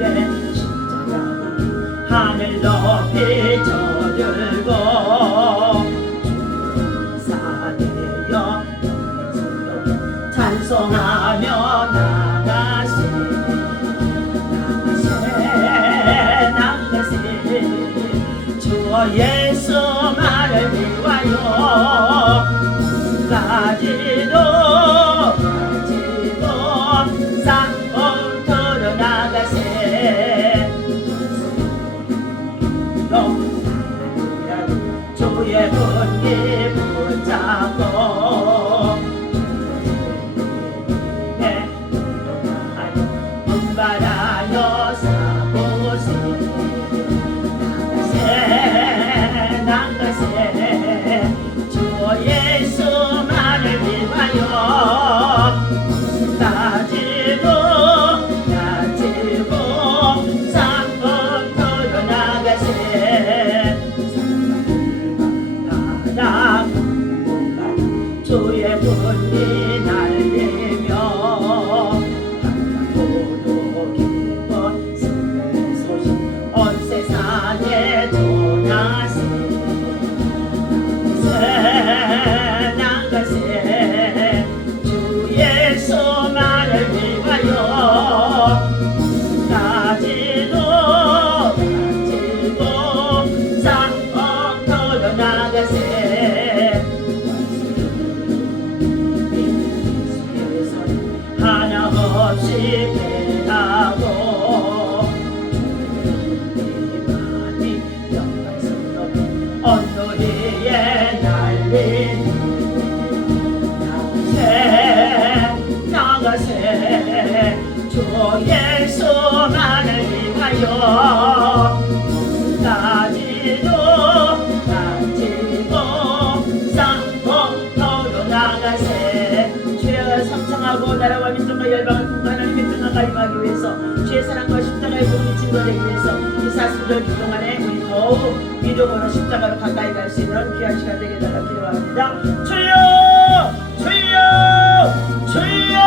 위에 십자가 하늘 높이 저들고 주사되어 찬송하며 예수만을 위하여 가지도 쌍봉토로 나가세 주의 분기 붙잡고 분발하여 사고시 주 예수만을 위하여 따지고 쌍봉토로 나가세 바다 주의 분이 날리며 바다고도 깊은 소식 온 세상에 전하세 나가세 주 예수만을 위하여 따지고 쌍봉토로 나가세 하나 없이 배하고 많이 영광스러운 언노리에 날린 나가세 주 예수만을 위하여 따지고 쌍봉토로 나가세 주여 삼성하고 나라와 민족과 열방을 통과 하나님의 평화가 임하기 위해서 주의 사랑과 십자가의 공이 증거되기 위해서 이 40절 동안에 우리 더욱 믿음으로 십자가로 가까이 갈 수 있는 귀한 시간 되게 달라 기도합니다. 주여 주여 주여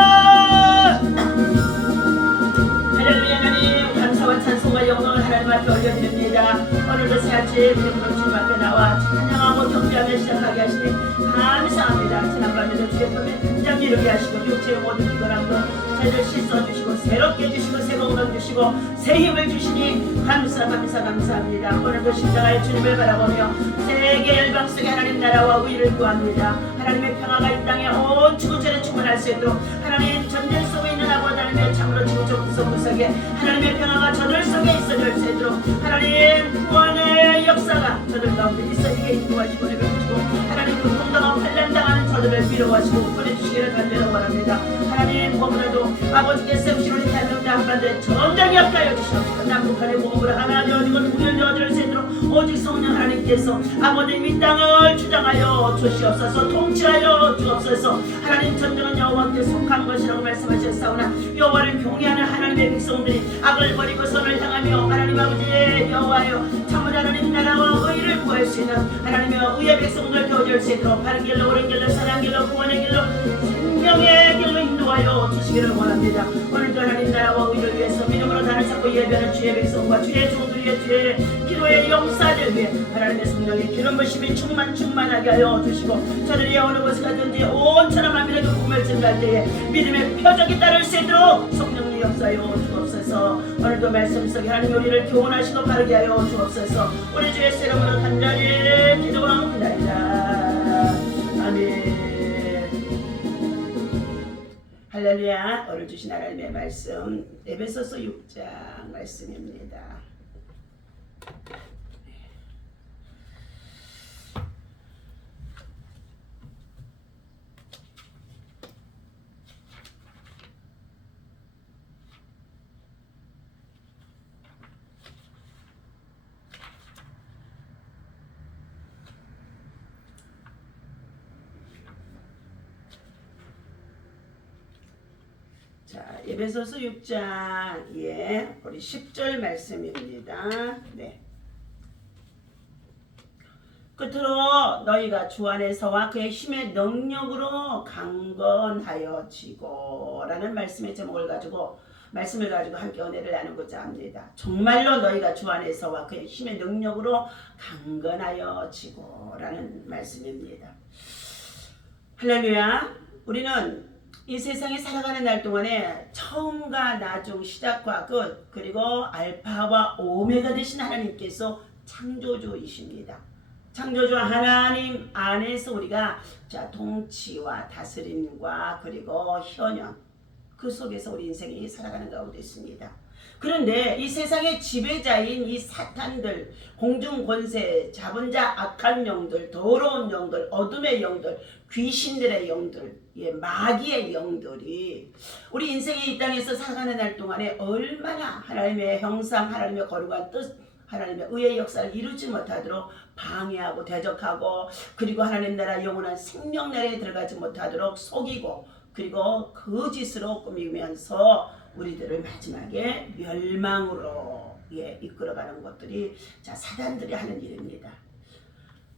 할렐루야. 하나님 감사와 찬송과 영광을 하나님 앞에 올려드립니다. 오늘도 새아침 믿음으로 주님 앞에 나와 찬양하고 경배하며 시작하게 하시니 감사합니다. 지난밤에도 주의 품에 단장 이루게 하시고 육체의 모든 피곤함도 저희를 씻어주시고 새롭게 해주시고 새 건강 주시고 새 힘을 주시니 감사합니다. 오늘도 십자가의 주님을 바라보며 세계 열방 속에 하나님 나라와 의를 구합니다. 하나님의 평화가 이 땅에 온 지구촌에 충만할 수 있도록 하나님 전쟁 속에 있는 아버지 하나님의 참으로 지구촌 구석구석에 하나님의 평화가 저들 속에 있어질 수 있도록 하나님 구원의 역사가 저들 가운데 있어지게 인도하시고 내려주시고 하나님 그 공당한 환난당하는 저들을 위로하시고 보내주시기를 간절히 원합니다. 하나님 오늘도 아버지께 세우시는 우리 대한민국 한반도에 전쟁이 없다여 주시옵소서. 남북한의 보험으로 하나 되어지고 두면 되어질 수 있도록 오직 성령 하나님께서 아버님 이 땅을 주장하여 주시옵소서. 통치하여 주옵소서. 하나님 전쟁은 여호와께 속한 것이라고 말씀하셨사오나 여호와를 경외하는 하나님의 백성들이 악을 버리고 선을 향하며 하나님 아버지의 여호와여 참으로 하나님 나라와 의를 구할 수 있는 하나님의 의의 백성들 되어질 수 있도록 바른 길로 옳은 길로 선한 길로 구원의 길로 생명의 길로 인도하여 주시기를 원합니다. 오늘도 하나님 나라와 의를 위해서 믿음으로 나를 찾고 예배하는 주의 백성과 주의 종들 위해 주의 기도의 용사들 위해 하나님의 성령의 기름 부심이 충만하게 하여 주시고 저들이 어느 곳에 가든지 온천한 만민에도 꿈을 증가할 때에 믿음의 표적이 따를 수 있도록 성령의 역사여 주옵소서. 오늘도 말씀 속에 하나님 우리를 교훈하시고 바르게 하여 주옵소서. 우리 주 예수 이름으로 간절히 기도하옵나이다. 아멘. 할렐루야. 오늘 주신 하나님의 말씀 에베소서 6장 말씀입니다. 자, 에베소서 6장 우리 10절 말씀입니다. 네. 끝으로 너희가 주 안에서와 그의 힘의 능력으로 강건하여지고 라는 말씀의 제목을 가지고 말씀을 가지고 함께 은혜를 나누고자 합니다. 정말로 너희가 주 안에서와 그의 힘의 능력으로 강건하여 지고라는 말씀입니다. 할렐루야. 우리는 이 세상에 살아가는 날 동안에 처음과 나중, 시작과 끝, 그리고 알파와 오메가 되신 하나님께서 창조주이십니다. 창조주 하나님 안에서 우리가 통치와 다스림과 그리고 현현, 그 속에서 우리 인생이 살아가는 가운데 있습니다. 그런데 이 세상의 지배자인 이 사탄들, 공중 권세, 자본자, 악한 영들, 더러운 영들, 어둠의 영들, 귀신들의 영들, 마귀의 영들이 우리 인생의 이 땅에서 살아가는 날 동안에 얼마나 하나님의 형상, 하나님의 거룩한 뜻, 하나님의 의의 역사를 이루지 못하도록 방해하고 대적하고, 그리고 하나님 나라 영원한 생명 나라에 들어가지 못하도록 속이고, 그리고 거짓으로 꾸미면서 우리들을 마지막에 멸망으로 이끌어가는 것들이 사단들이 하는 일입니다.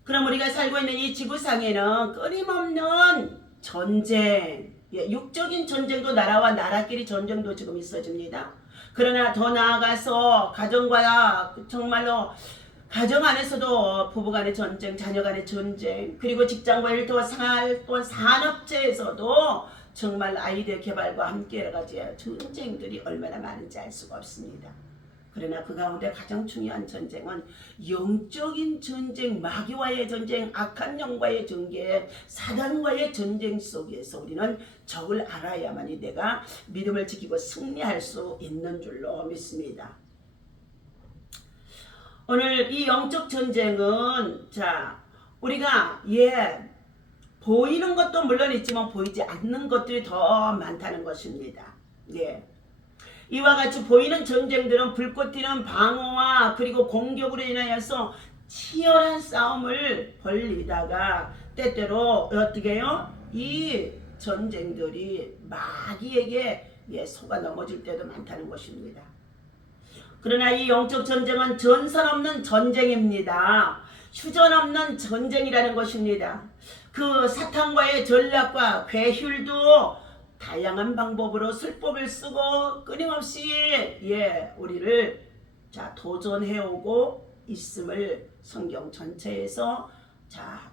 그럼 우리가 살고 있는 이 지구상에는 끊임없는 전쟁, 육적인 전쟁도, 나라와 나라끼리 전쟁도 지금 있어집니다. 그러나 더 나아가서 가정과 정말로 가정 안에서도 부부간의 전쟁, 자녀간의 전쟁, 그리고 직장과 일터와 생활 또한 산업체에서도 정말 아이디어 개발과 함께 여러 가지 전쟁들이 얼마나 많은지 알 수가 없습니다. 그러나 그 가운데 가장 중요한 전쟁은 영적인 전쟁, 마귀와의 전쟁, 악한 영과의 전쟁, 사단과의 전쟁 속에서 우리는 적을 알아야만이 내가 믿음을 지키고 승리할 수 있는 줄로 믿습니다. 오늘 이 영적 전쟁은 우리가 보이는 것도 물론 있지만 보이지 않는 것들이 더 많다는 것입니다. 이와 같이 보이는 전쟁들은 불꽃 튀는 방어와 그리고 공격으로 인하여서 치열한 싸움을 벌이다가 때때로 어떻게 해요? 이 전쟁들이 마귀에게 속아 넘어질 때도 많다는 것입니다. 그러나 이 영적 전쟁은 전선 없는 전쟁입니다. 휴전 없는 전쟁이라는 것입니다. 그 사탄과의 전략과 괴휼도 다양한 방법으로 술법을 쓰고 끊임없이 우리를 도전해오고 있음을 성경 전체에서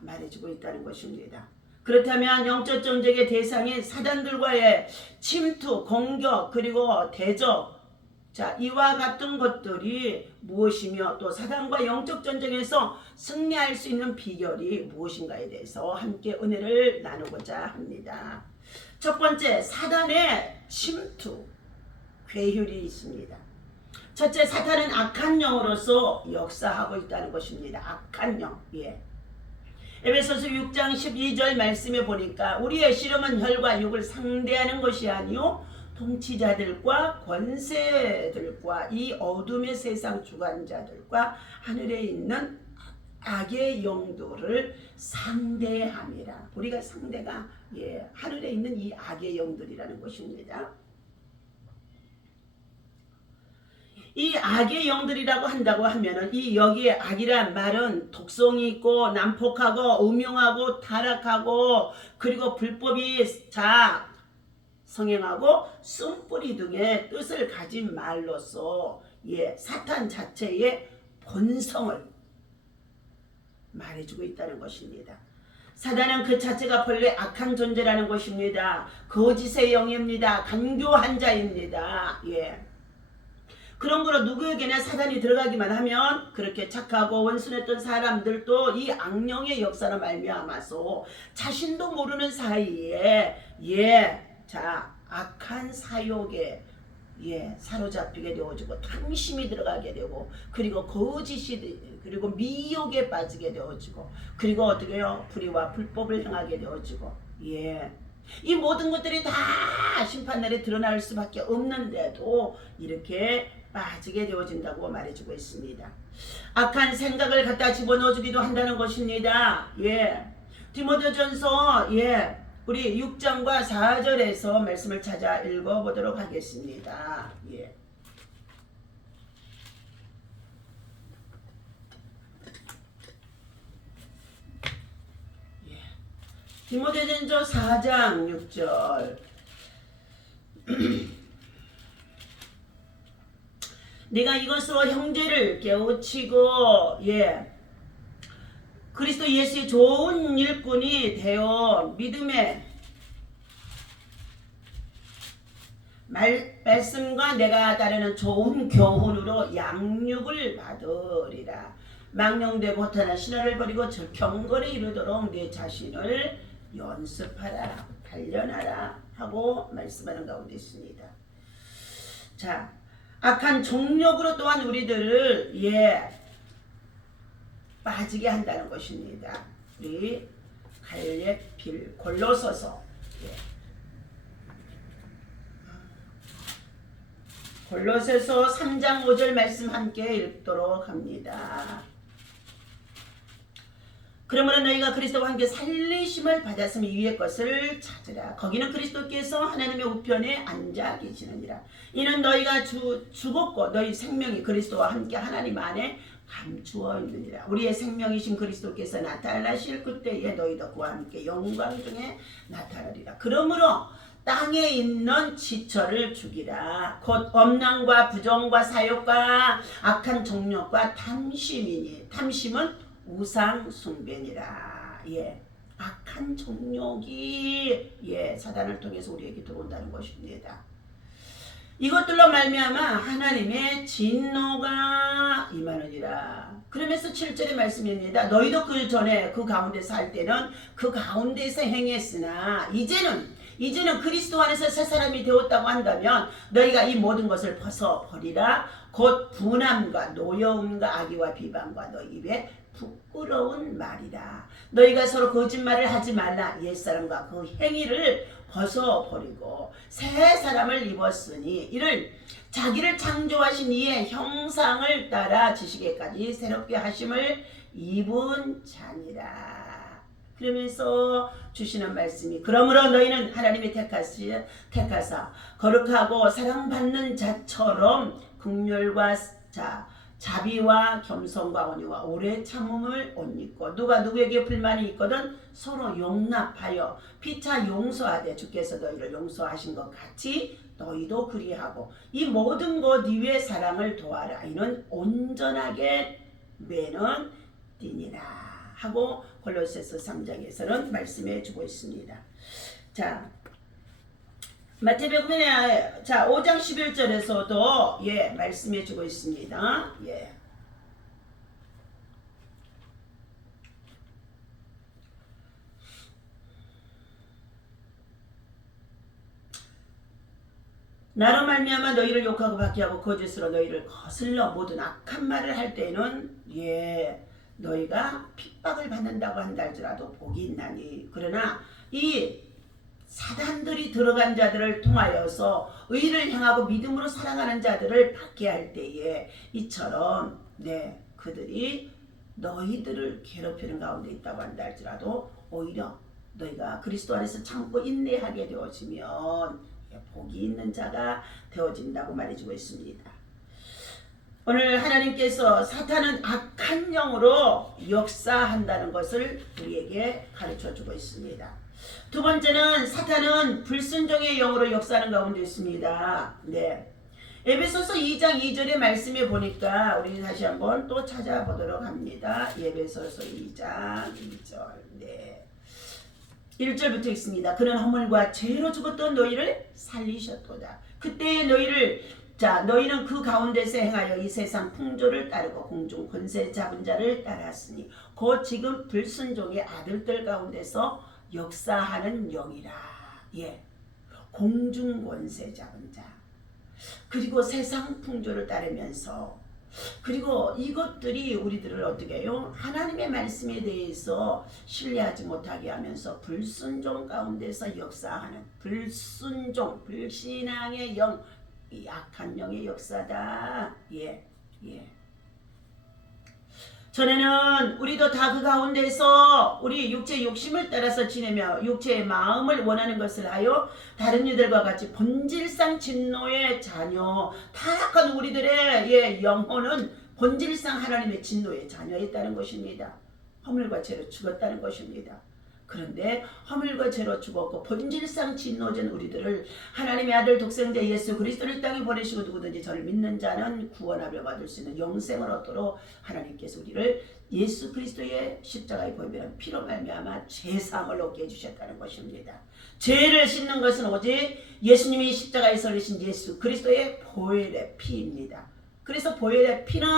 말해주고 있다는 것입니다. 그렇다면 영적 전쟁의 대상인 사단들과의 침투, 공격, 그리고 대적, 이와 같은 것들이 무엇이며 또 사단과 영적 전쟁에서 승리할 수 있는 비결이 무엇인가에 대해서 함께 은혜를 나누고자 합니다. 첫 번째, 사단의 침투, 괴휼이 있습니다. 첫째, 사탄은 악한 영으로서 역사하고 있다는 것입니다. 악한 영. 에베소서 6장 12절 말씀에 보니까 우리의 씨름은 혈과 육을 상대하는 것이 아니요 통치자들과 권세들과 이 어둠의 세상 주관자들과 하늘에 있는 악의 영들을 상대함이라. 우리가 상대가 하늘에 있는 이 악의 영들이라는 것입니다. 이 악의 영들이라고 한다고 하면은 이 여기에 악이란 말은 독성이 있고 난폭하고 음흉하고 타락하고 그리고 불법이 성행하고 쓴뿌리 등의 뜻을 가진 말로서 사탄 자체의 본성을 말해주고 있다는 것입니다. 사단은 그 자체가 본래 악한 존재라는 것입니다. 거짓의 영입니다. 간교한 자입니다. 그런 거로 누구에게나 사단이 들어가기만 하면 그렇게 착하고 원순했던 사람들도 이 악령의 역사로 말미암아서 자신도 모르는 사이에 악한 사욕에 사로잡히게 되어지고 탐심이 들어가게 되고 그리고 거짓이 그리고 미혹에 빠지게 되어지고 그리고 어떻게 해요? 불의와 불법을 행하게 되어지고 이 모든 것들이 다 심판날에 드러날 수밖에 없는데도 이렇게 빠지게 되어진다고 말해주고 있습니다. 악한 생각을 갖다 집어넣어주기도 한다는 것입니다. 디모데전서 우리 6장과 4절에서 말씀을 찾아 읽어보도록 하겠습니다. 디모데전서 4장 6절 네가 이것으로 형제를 깨우치고 그리스도 예수의 좋은 일꾼이 되어 믿음의 말씀과 내가 따르는 좋은 교훈으로 양육을 받으리라. 망령되고 허탄한 신화를 버리고 경건에 이르도록 내 자신을 연습하라, 단련하라 하고 말씀하는 가운데 있습니다. 자, 악한 종력으로 또한 우리들을 빠지게 한다는 것입니다. 우리 갈렙필 골로새서 골로새서 3장 5절 말씀 함께 읽도록 합니다. 그러므로 너희가 그리스도와 함께 살리심을 받았으면 위의 것을 찾으라. 거기는 그리스도께서 하나님의 우편에 앉아 계시느니라. 이는 너희가 죽었고 너희 생명이 그리스도와 함께 하나님 안에 감추어 있느니라. 우리의 생명이신 그리스도께서 나타나실 그때에 너희도 그와 함께 영광 중에 나타나리라. 그러므로 땅에 있는 지처를 죽이라. 곧 엄랑과 부정과 사욕과 악한 정욕과 탐심이니 탐심은 우상 숭배니라. 악한 정욕이 사단을 통해서 우리에게 들어온다는 것입니다. 이것들로 말미암아 하나님의 진노가 임하느니라. 그러면서 7절의 말씀입니다. 너희도 그 전에 그 가운데서 할 때는 그 가운데서 행했으나 이제는 그리스도 안에서 새 사람이 되었다고 한다면 너희가 이 모든 것을 벗어버리라. 곧 분함과 노여움과 악의와 비방과 너희 입에 부끄러운 말이라. 너희가 서로 거짓말을 하지 말라. 옛사람과 그 행위를 벗어버리고 새 사람을 입었으니 이를 자기를 창조하신 이의 형상을 따라 지식에까지 새롭게 하심을 입은 자니라. 그러면서 주시는 말씀이 그러므로 너희는 하나님이 택하사 거룩하고 사랑받는 자처럼 긍휼과 자비와 겸손과 온유와 오래 참음을 옷 입고 누가 누구에게 불만이 있거든 서로 용납하여 피차 용서하되 주께서 너희를 용서하신 것 같이 너희도 그리하고 이 모든 것 이외의 사랑을 도하라. 이는 온전하게 매는 띠니라 하고 골로새서 3장에서는 말씀해 주고 있습니다. 자, 마태복음에 5장 11절에서도 말씀해 주고 있습니다. 나로 말미암아 너희를 욕하고 박해하고 거짓으로 너희를 거슬러 모든 악한 말을 할 때는 너희가 핍박을 받는다고 한다 할지라도 복이 있나니 그러나 이 사단들이 들어간 자들을 통하여서 의를 향하고 믿음으로 살아가는 자들을 박해할 때에 이처럼 그들이 너희들을 괴롭히는 가운데 있다고 한다 할지라도 오히려 너희가 그리스도 안에서 참고 인내하게 되어지면 복이 있는 자가 되어진다고 말해주고 있습니다. 오늘 하나님께서 사탄은 악한 영으로 역사한다는 것을 우리에게 가르쳐주고 있습니다. 두 번째는 사탄은 불순종의 영으로 역사하는 가운데 있습니다. 에베소서 2장 2절의 말씀에 보니까 우리 다시 한번 또 찾아보도록 합니다. 에베소서 2장 2절 1절부터 있습니다. 그는 허물과 죄로 죽었던 너희를 살리셨도다. 그때의 너희는 그 가운데서 행하여 이 세상 풍조를 따르고 공중 권세 잡은 자를 따랐으니 곧 지금 불순종의 아들들 가운데서 역사하는 영이라. 공중 권세 잡은 자 그리고 세상 풍조를 따르면서 그리고 이것들이 우리들을 어떻게 해요? 하나님의 말씀에 대해서 신뢰하지 못하게 하면서 불순종 가운데서 역사하는 불순종, 불신앙의 영, 이 악한 영의 역사다. 전에는 우리도 다 그 가운데서 우리 육체의 욕심을 따라서 지내며 육체의 마음을 원하는 것을 하여 다른 이들과 같이 본질상 진노의 자녀, 타락한 우리들의 영혼은 본질상 하나님의 진노의 자녀였다는 것입니다. 허물과 죄로 죽었다는 것입니다. 그런데 허물과 죄로 죽었고 본질상 진노진 우리들을 하나님의 아들 독생자 예수 그리스도를 땅에 보내시고 누구든지 저를 믿는 자는 구원함을 받을 수 있는 영생을 얻도록 하나님께서 우리를 예수 그리스도의 십자가의 보혈이라는 피로 말미암아 죄사함을 얻게 해주셨다는 것입니다. 죄를 씻는 것은 오직 예수님이 십자가에 설리신 예수 그리스도의 보혈의 피입니다. 그래서 보혈의 피는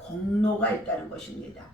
공로가 있다는 것입니다.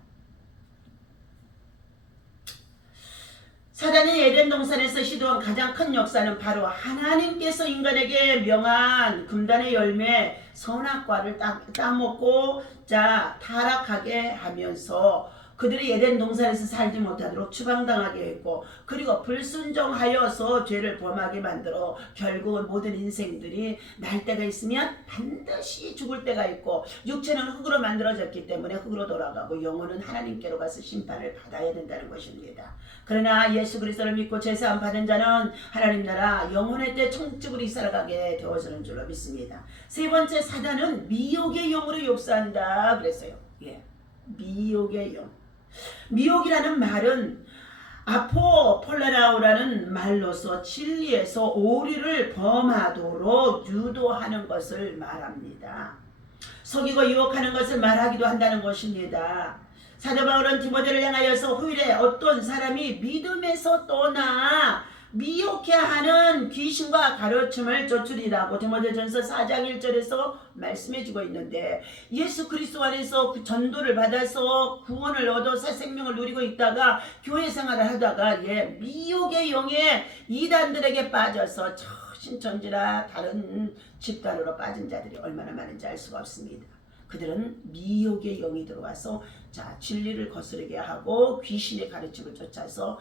사단이 에덴 동산에서 시도한 가장 큰 역사는 바로 하나님께서 인간에게 명한 금단의 열매 선악과를 따먹고 타락하게 하면서 그들이 에덴 동산에서 살지 못하도록 추방당하게 했고, 그리고 불순종하여서 죄를 범하게 만들어 결국은 모든 인생들이 날 때가 있으면 반드시 죽을 때가 있고, 육체는 흙으로 만들어졌기 때문에 흙으로 돌아가고 영혼은 하나님께로 가서 심판을 받아야 된다는 것입니다. 그러나 예수 그리스도를 믿고 죄사함 받은 자는 하나님 나라 영혼의 때 청축으로 살아가게 되어지는 줄로 믿습니다. 세 번째, 사단은 미혹의 영으로 역사한다 그랬어요. 미혹의 영. 미혹이라는 말은 아포폴레나오라는 말로서 진리에서 오리를 범하도록 유도하는 것을 말합니다. 속이고 유혹하는 것을 말하기도 한다는 것입니다. 사도 바울은 디모데를 향하여서 후일에 어떤 사람이 믿음에서 떠나 미혹해 하는 귀신과 가르침을 쫓으리라고 디모데전서 4장 1절에서 말씀해 주고 있는데, 예수 그리스도 안에서 그 전도를 받아서 구원을 얻어 새 생명을 누리고 있다가 교회 생활을 하다가 미혹의 영에 이단들에게 빠져서 처신천지라 다른 집단으로 빠진 자들이 얼마나 많은지 알 수가 없습니다. 그들은 미혹의 영이 들어와서 진리를 거스르게 하고 귀신의 가르침을 쫓아서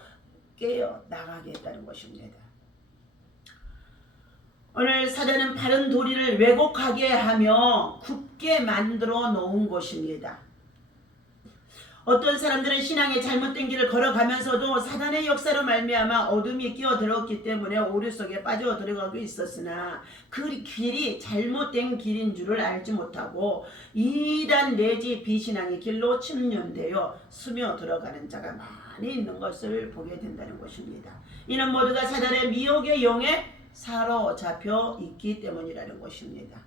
깨어 나가게 했다는 것입니다. 오늘 사단은 바른 도리를 왜곡하게 하며 굽게 만들어 놓은 것입니다. 어떤 사람들은 신앙의 잘못된 길을 걸어가면서도 사단의 역사로 말미암아 어둠이 끼어들었기 때문에 오류 속에 빠져 들어가고 있었으나 그 길이 잘못된 길인 줄을 알지 못하고 이단 내지 비신앙의 길로 침륜되어 스며 들어가는 자가 많이 있는 것을 보게 된다는 것입니다. 이는 모두가 사단의 미혹의 영에 사로잡혀 있기 때문이라는 것입니다.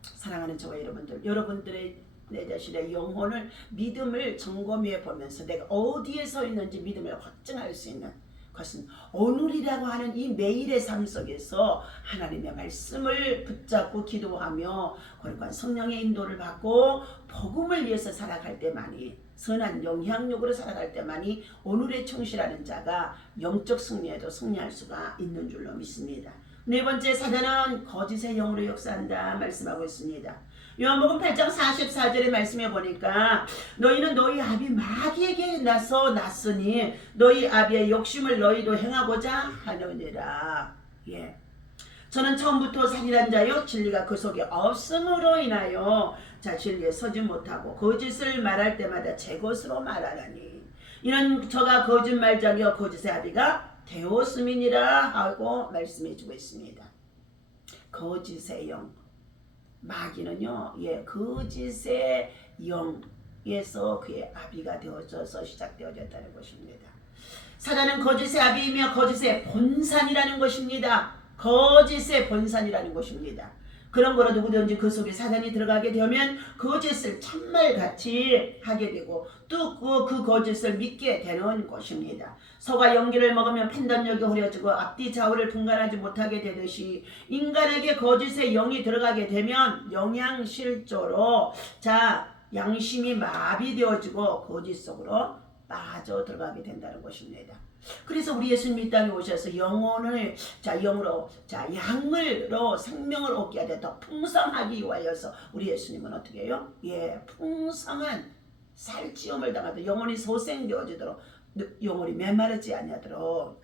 사랑하는 저와 여러분들의 내 자신의 영혼을, 믿음을 점검해 보면서 내가 어디에 서 있는지 믿음을 확증할 수 있는 것은 오늘이라고 하는 이 매일의 삶 속에서 하나님의 말씀을 붙잡고 기도하며 그러니까 성령의 인도를 받고 복음을 위해서 살아갈 때만이, 선한 영향력으로 살아갈 때만이 오늘의 충실하는 자가 영적 승리에도 승리할 수가 있는 줄로 믿습니다. 네 번째, 사단은 거짓의 영으로 역사한다 말씀하고 있습니다. 요한복음 8장 44절의 말씀에 보니까 너희는 너희 아비 마귀에게 났으니 너희 아비의 욕심을 너희도 행하고자 하느니라. 저는 처음부터 살인한 자요 진리가 그 속에 없음으로 인하여 진리에 서지 못하고 거짓을 말할 때마다 제 것으로 말하라니 이는 저가 거짓말장이요 거짓의 아비가 되었음이니라 하고 말씀해 주고 있습니다. 거짓의 영, 마귀는요, 거짓의 영에서 그의 아비가 되어져서 시작되어졌다는 것입니다. 사단은 거짓의 아비이며 거짓의 본산이라는 것입니다. 거짓의 본산이라는 것입니다. 그런 거로 누구든지 그 속에 사단이 들어가게 되면 거짓을 참말같이 하게 되고 또 그 거짓을 믿게 되는 것입니다. 소가 연기를 먹으면 판단력이 흐려지고 앞뒤 좌우를 분간하지 못하게 되듯이 인간에게 거짓의 영이 들어가게 되면 영양실조로 양심이 마비되어지고 거짓 속으로 빠져 들어가게 된다는 것입니다. 그래서 우리 예수님 이 땅에 오셔서 영혼을 영으로 양으로 생명을 얻게 하되 더 풍성하기 위하여서 우리 예수님은 어떻게 해요? 풍성한 살찌움을 당하도록 영혼이 소생되어지도록 영혼이 메마르지 아니하도록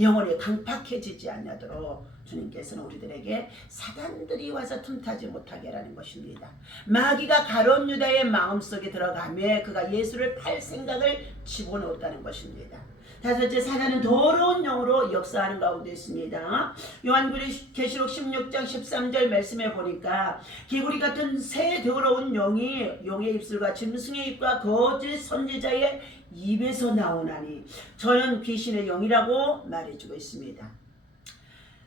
영혼이 강팍해지지 아니하도록 주님께서는 우리들에게 사단들이 와서 틈타지 못하게 하라는 것입니다. 마귀가 가룟 유다의 마음속에 들어가며 그가 예수를 팔 생각을 집어넣었다는 것입니다. 다섯째, 사단은 더러운 영으로 역사하는 가운데 있습니다. 요한계시록 16장 13절 말씀에 보니까 개구리 같은 새 더러운 영이 용의 입술과 짐승의 입과 거짓 선지자의 입에서 나오나니 저는 귀신의 영이라고 말해주고 있습니다.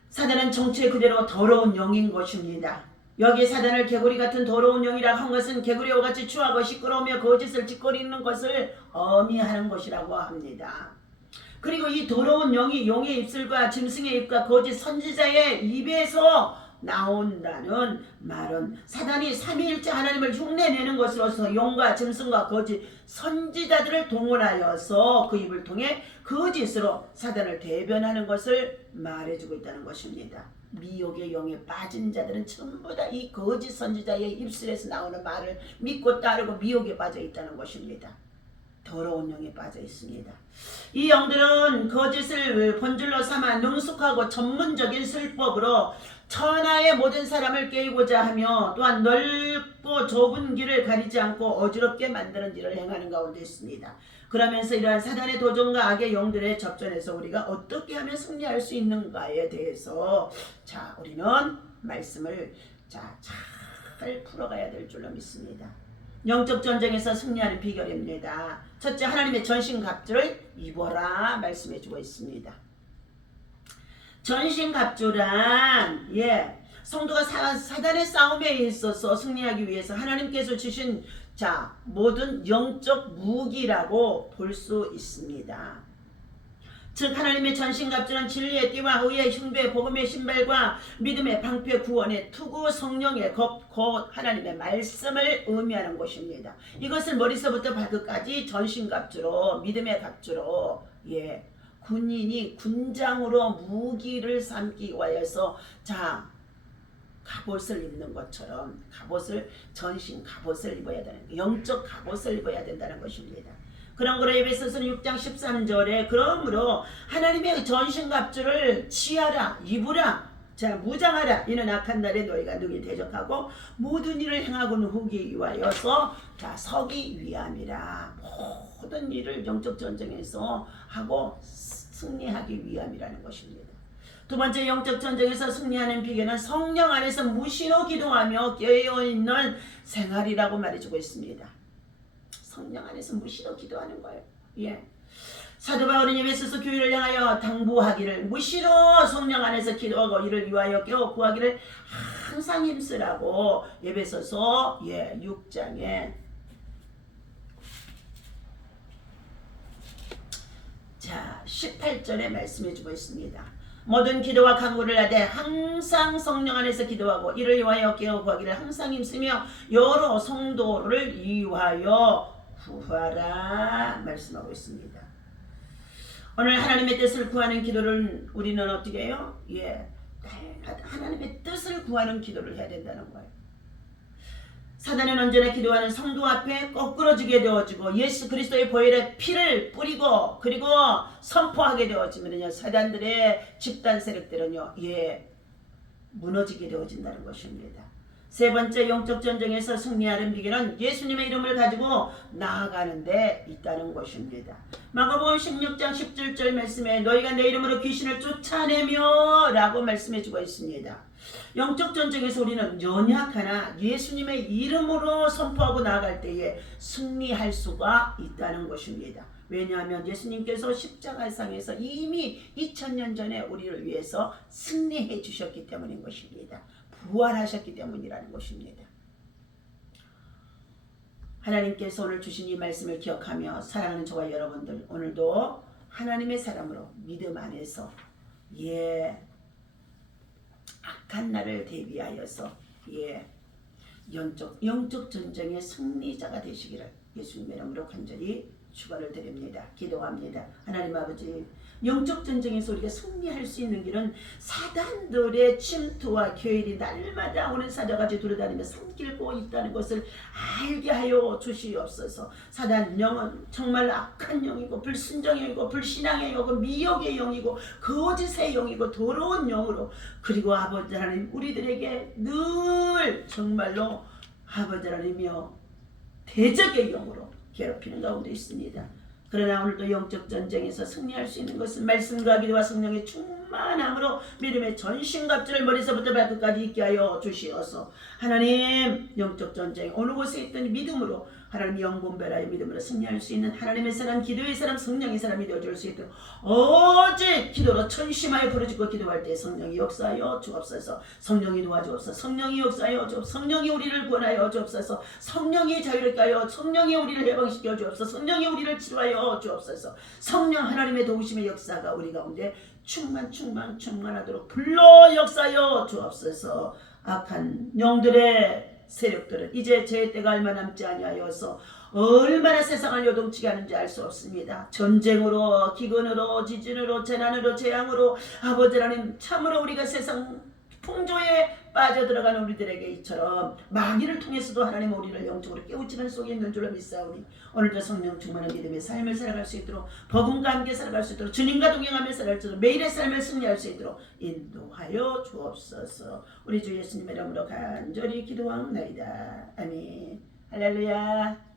사단은 정체 그대로 더러운 영인 것입니다. 여기 사단을 개구리 같은 더러운 영이라 한 것은 개구리와 같이 추하고 시끄러우며 거짓을 짓거리는 것을 의미하는 것이라고 합니다. 그리고 이 더러운 영이 용의 입술과 짐승의 입과 거짓 선지자의 입에서 나온다는 말은 사단이 삼위일체 하나님을 흉내내는 것으로서 용과 짐승과 거짓 선지자들을 동원하여서 그 입을 통해 거짓으로 사단을 대변하는 것을 말해주고 있다는 것입니다. 미혹의 영에 빠진 자들은 전부 다 이 거짓 선지자의 입술에서 나오는 말을 믿고 따르고 미혹에 빠져 있다는 것입니다. 더러운 영에 빠져 있습니다. 이 영들은 거짓을 본질로 삼아 능숙하고 전문적인 술법으로 천하의 모든 사람을 깨우고자 하며 또한 넓고 좁은 길을 가리지 않고 어지럽게 만드는 일을 행하는 가운데 있습니다. 그러면서 이러한 사단의 도전과 악의 영들의 접전에서 우리가 어떻게 하면 승리할 수 있는가에 대해서 우리는 말씀을 잘 풀어가야 될 줄로 믿습니다. 영적 전쟁에서 승리하는 비결입니다. 첫째, 하나님의 전신갑주를 입어라 말씀해주고 있습니다. 전신갑주란 성도가 사단의 싸움에 있어서 승리하기 위해서 하나님께서 주신 모든 영적 무기라고 볼 수 있습니다. 즉 하나님의 전신갑주는 진리의 띠와 의의 흉배, 복음의 신발과 믿음의 방패, 구원의 투구, 성령의 곧 하나님의 말씀을 의미하는 것입니다. 이것을 머리서부터 발끝까지 전신갑주로, 믿음의 갑주로 군인이 군장으로 무기를 삼기 위하여서 갑옷을 입는 것처럼 전신 갑옷을 입어야 되는, 영적 갑옷을 입어야 된다는 것입니다. 그런 거로 에베소서는 6장 13절에 그러므로 하나님의 전신갑주를 취하라, 입으라, 무장하라. 이는 악한 날에 너희가 능히 대적하고 모든 일을 행하고는 후기 위하여서 서기 위함이라. 모든 일을 영적 전쟁에서 하고 승리하기 위함이라는 것입니다. 두 번째, 영적 전쟁에서 승리하는 비결은 성령 안에서 무시로 기도하며 깨어있는 생활이라고 말해주고 있습니다. 성령 안에서 무시로 기도하는 거예요. 사도 바울은 에베소서 교회를 향하여 당부하기를 무시로 성령 안에서 기도하고 이를 위하여 깨어 구하기를 항상 힘쓰라고 에베소서 6장에 18절에 말씀해주고 있습니다. 모든 기도와 간구를 하되 항상 성령 안에서 기도하고 이를 위하여 깨어 구하기를 항상 힘쓰며 여러 성도를 위하여 구하라 말씀하고 있습니다. 오늘 하나님의 뜻을 구하는 기도를 우리는 어떻게 해요? 하나님의 뜻을 구하는 기도를 해야 된다는 거예요. 사단은 언제나 기도하는 성도 앞에 거꾸러지게 되어지고 예수 그리스도의 보혈의 피를 뿌리고 그리고 선포하게 되어지면요, 사단들의 집단 세력들은요 무너지게 되어진다는 것입니다. 세 번째, 영적 전쟁에서 승리하는 비결은 예수님의 이름을 가지고 나아가는 데 있다는 것입니다. 마가복음 16장 17절 말씀에 너희가 내 이름으로 귀신을 쫓아내며 라고 말씀해 주고 있습니다. 영적 전쟁에서 우리는 연약하나 예수님의 이름으로 선포하고 나아갈 때에 승리할 수가 있다는 것입니다. 왜냐하면 예수님께서 십자가상에서 이미 2000년 전에 우리를 위해서 승리해 주셨기 때문인 것입니다. 부활하셨기 때문이라는 것입니다. 하나님께서 오늘 주신 이 말씀을 기억하며 사랑하는 저와 여러분들, 오늘도 하나님의 사람으로 믿음 안에서 악한 날을 대비하여서 영적 전쟁의 승리자가 되시기를 예수님의 이름으로 간절히 축원을 드립니다. 기도합니다. 하나님 아버지, 영적 전쟁에서 우리가 승리할 수 있는 길은 사단들의 침투와 교일이 날마다 오는 사자같이 두루다니며 삼킬고 있다는 것을 알게 하여 주시옵소서. 사단 영은 정말 악한 영이고 불순종의 영이고 불신앙의 영이고 미혹의 영이고 거짓의 영이고 더러운 영으로, 그리고 아버지 하나님 우리들에게 늘 정말로 아버지 하나님이여 대적의 영으로 괴롭히는 가운데 있습니다. 그러나 오늘도 영적 전쟁에서 승리할 수 있는 것은 말씀과 기도와 성령의 충만함으로 믿음의 전신갑주를 머리서부터 발끝까지 있게 하여 주시어서 하나님 영적 전쟁 어느 곳에 있든 믿음으로 하나님 영분별하여 믿음으로 승리할 수 있는 하나님의 사람, 기도의 사람, 성령의 사람이 되어줄 수 있도록 오직 기도로 천심하여 부르짖고 기도할 때 성령이 역사하여 주옵소서. 성령이 도와주옵소서. 성령이 역사하여 주옵소서. 성령이 우리를 구원하여 주옵소서. 성령이 자유롭게 하여 성령이 우리를 해방시켜 주옵소서. 성령이 우리를 치료하여 주옵소서. 성령 하나님의 도우심의 역사가 우리 가운데 충만하도록 불러 역사하여 주옵소서. 악한 영들의 세력들은 이제 제 때가 얼마 남지 아니하여서 얼마나 세상을 요동치게 하는지 알 수 없습니다. 전쟁으로, 기근으로, 지진으로, 재난으로, 재앙으로 아버지 하나님 참으로 우리가 세상 풍조에 빠져들어가는 우리들에게 이처럼 마귀를 통해서도 하나님 우리를 영적으로 깨우치는 속에 있는 줄로 믿사오니 오늘도 성령 충만한 믿음의 삶을 살아갈 수 있도록 복음과 함께 살아갈 수 있도록 주님과 동행하며 살아갈 수 있도록 매일의 삶을 승리할 수 있도록 인도하여 주옵소서. 우리 주 예수님의 이름으로 간절히 기도하옵나이다. 아멘. 할렐루야.